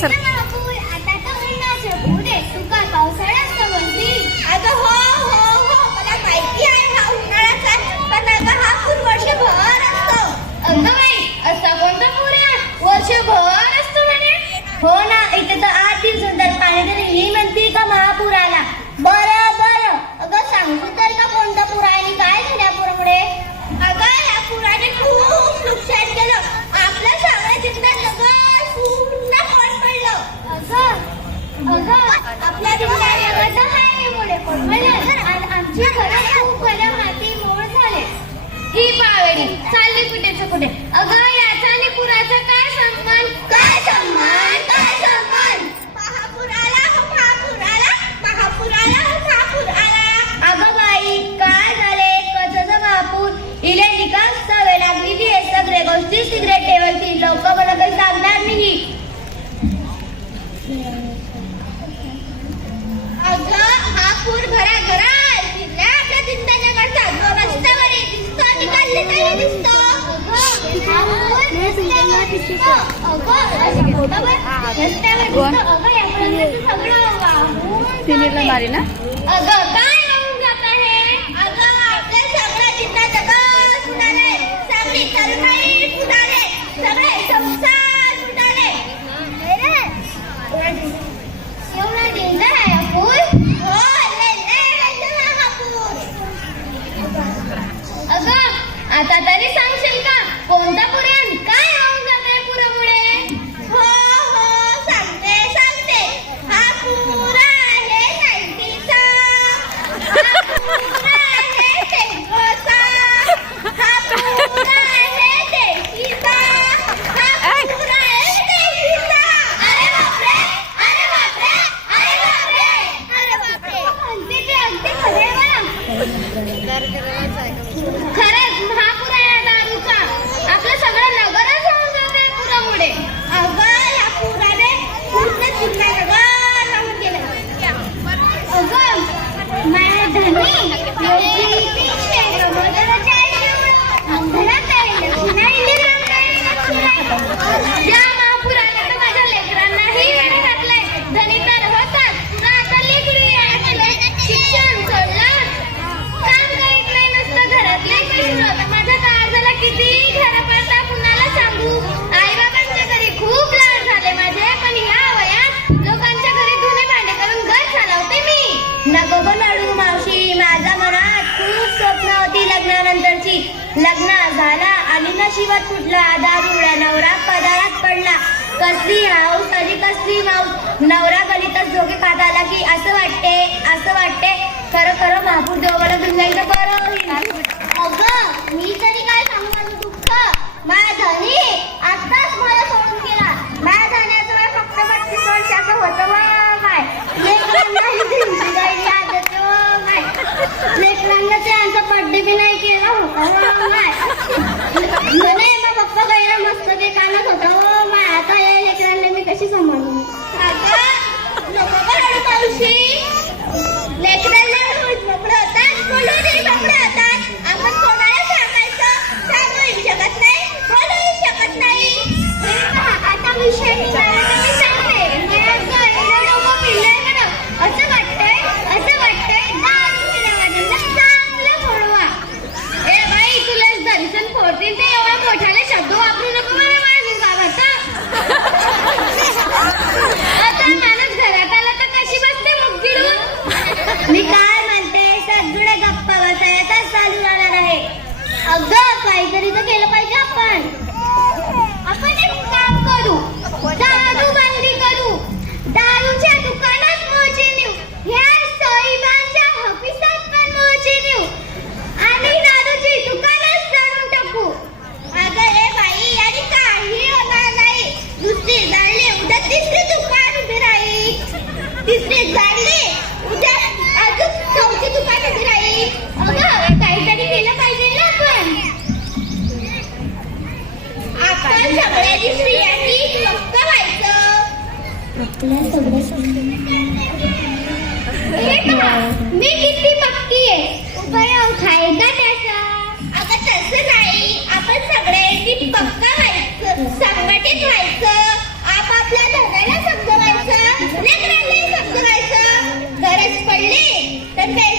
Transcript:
Sir. आता तर उन्हाचे पुढे तुका पावसाळ्यात समजली. अगं हो हो हो मला माहिती आहे हा उन्हाळाच आहे, पण अगं हा पूर वर्षभर असतो. अगं बाई, असा कोणता पूर आहे? वर्षभर असतो म्हणे. हो ना, इथे तर 8 दिवसांतर पाणी तरी ही म्हणती का महापूर आला. बरं बरं, अगं सांगू तर का कोणता पूर आहे आणि काय झालं या पुरामुळे? अगं या पुराने खूप नुकसान केलं. आपल्या सगळ्या जिल्ह्यात सगळं पूर्ण कोण पडलं. अगं आपल्या जिल्ह्यात हायवेमुळे कोसळलं. आमची घरं खूप खरं माती मोड झाले. ही पावेडी चालली कुठेच कुठे. अगं याचा आणि पुराचा काय संबंध? काय सन्मान काय सन्मान. महापूर आला हो महापूर आला, महापूर आला हो महापूर आला. अगं बाई काय झाले कशाचा महापूर? इले निकाल सवय लागलेली आहे. सगळे गोष्टी सिगरेट ठेवायची. लोक मला काही सांगणार नाही. अगं हा पूर घराघरात जिल्ह्या आपल्या चिंताजकडचा जो रस्त्यावर दिसतो निकालले नाही दिसतो. तिने मारी ना. अगं काय होऊन जात आहे? अगं आपल्या सगळ्या जिल्ह्यात जगत उडाले, सगळी तरकारी उडाले, सगळे संसार उडाले. एवढा डेंजर आहे हा पूर? हो लय डेंजर आहे हा पूर. अगं आता तरी सांगशील का कोणता पूर आहे आणि काय होऊन जात आहे पुरामुळे? हो हो सांगते सांगते. हा पूर आहे 90चा. हा पूर आहे 90चा. हा पूर आहे 80चा. हा पूर आहे 80चा. अरे बापरे अरे बापरे अरे बापरे अरे बापरे. म्हणते ते अगदी खरं आहे बरं. खरंच महापूर आहे दारूचा. आपलं सगळं नगरच होऊन जात आहे पुरामुळे. अगं या पुराने पूर्ण जिल्हा नगर राहून गेलं. अगं माझ्या धनी योगी पीछे प्रबोधनाच्या आईशिवाय अंधरात आहे लक्ष्मी या महापुराने तर माझ्या लेकरांनाही वेळ घातलाय. धनी तर होतात ना आता लेकरू यायला शिक्षण सोडलं, काम करीत नाही, नुसतं घरातले पैसे. माझ्या काळजाला किती घर पडता कुणाला सांगू. आई बाबांच्या घरी खूप लाड झाले माझे, पण ह्या वयात लोकांच्या घरी धुणे भांडे करून घर चालवते मी. नको गं लाडू मावशी, माझ्या मनात खूप स्वप्न होती लग्नानंतरची. लग्न झाला आणि नशिबात फुटला दारुड्या नवरा पदारात पडला. कसली हाऊस आणि कसली माऊस. नवरा गणितच झोके खात आला की असं वाटते खरं खरं महापूर देवाला घेऊन तर बरं होईल. अगं मी तरी काय सांगू माझं दुःख. माझ्या धनी आत्ताच मला सोडून गेला. माझ्या धन्याचं वय फक्त 32 वर्षाचं होतं काय. लेकरांना दिवशी गायली आदत काय. लेकरांना त्यांचा बर्थडे बी नाही केला होता काय. म्हणे मग पप्पा गायला मस्त ते कानात होता माय. आता या लेकरांना मी कशी सांभाळू. नको गं लाडू मावशी, लेकरांना मोकळं होतात बोलूनही मोकळं होतात. आपण कोणाला सांगूही शकत नाही, बोलूही शकत नाही. आता विषय निघाला तर मी सांगते. डोकं फिरलंय म्हणा. असं वाटतंय दारूच्या नावानं चांगलं फोडवा. ए बाई तुला दर्शन फोडतील ते एवढा मोठ्याने शब्द वापरू नको मला माझ्या गावात. आता माणूस घरात आला तर कशी बसते मुख गिळून. मी काय म्हणते सगळे गप्पा बसायचाच चालू राहणार आहे. अगं काहीतरी तर केलं पाहिजे आपण. आपण एक काम करू, दारू बंदी करू. दारूच्या दुकानात मोजे नेऊ, ह्या साहेबांच्या ऑफिसात पण मोजे नेऊ आणि दारूची दुकानच जाळून टाकू. अगं ए बाई याने काही होणार नाही. दुसरी जाळली उद्या तिसरी दुकान उभी राहील. तिसरी जाळली उद्या अजून चौथी दुकान उभी राहील. अगं काहीतरी केलं पाहिजे ना आपण सगळ्यांनी स्त्रियांनी पक्क व्हायचं. मी किती पक्की आहे. उपयोग आहे का त्याचा? अगं तसं नाही, आपण सगळ्यांनी पक्क व्हायचं, संघटित व्हायचं, आपापल्या धर्माला पेशंट